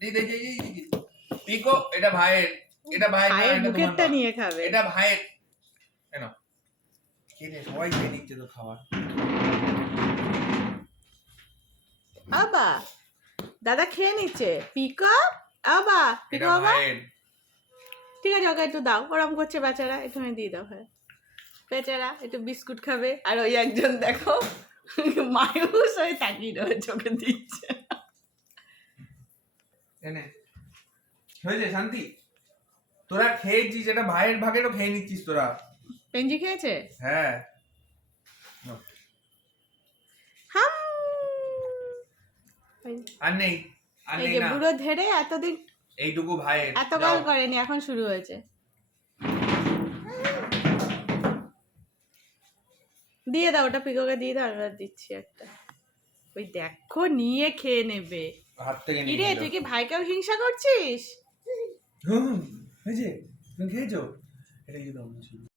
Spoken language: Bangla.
এই দেখি পিকো, এটা ভাইয়ের, এটা ভাইয়ের, ভাইয়ের এটা তোমার বুকেটটা না। নিয়ে খাবে। এটা ভাইয়ের। কেন খেয়ে নে, সবাই খেয়ে নিচ্ছে তো খাবার। আবা দাদা খেয়ে নিচ্ছে। পিকো আবা, পিকো এটা বাবা, ভাইয়ের। ঠিক আছে ওকে একটু দাও, ওরম করছে বেচারা, একটু দিয়ে দাও। হ্যাঁ বেচারা একটু বিস্কুট খাবে। আর ওই একজন দেখো মায়ুস হয়ে তাকিয়ে রয়েছে, ওকে দিচ্ছে। এনে হয়েছে শান্তি, তোরা খেয়েছিস, এটা ভাইয়ের ভাগেরও খেয়ে নিচ্ছিস তোরা। পেঞ্জি খেয়েছে? হ্যাঁ হাম। আর নেই, আর এই নেই যে না, বুড়ো ধেড়ে এতদিন এইটুকু ভাইয়ের। এত কাল করেনি, এখন শুরু হয়েছে। দিয়ে দাও ওটা, পিকোকে দিয়ে দাও, আমি দিচ্ছি একটা। ওই দেখো নিয়ে খেয়ে নেবে। হাত থেকে কি নিয়ে রে, নিল। তুই কি ভাইকেও হিংসা করছিস? হয়েছে, তুমি খেয়েছো? এটা কি দাও।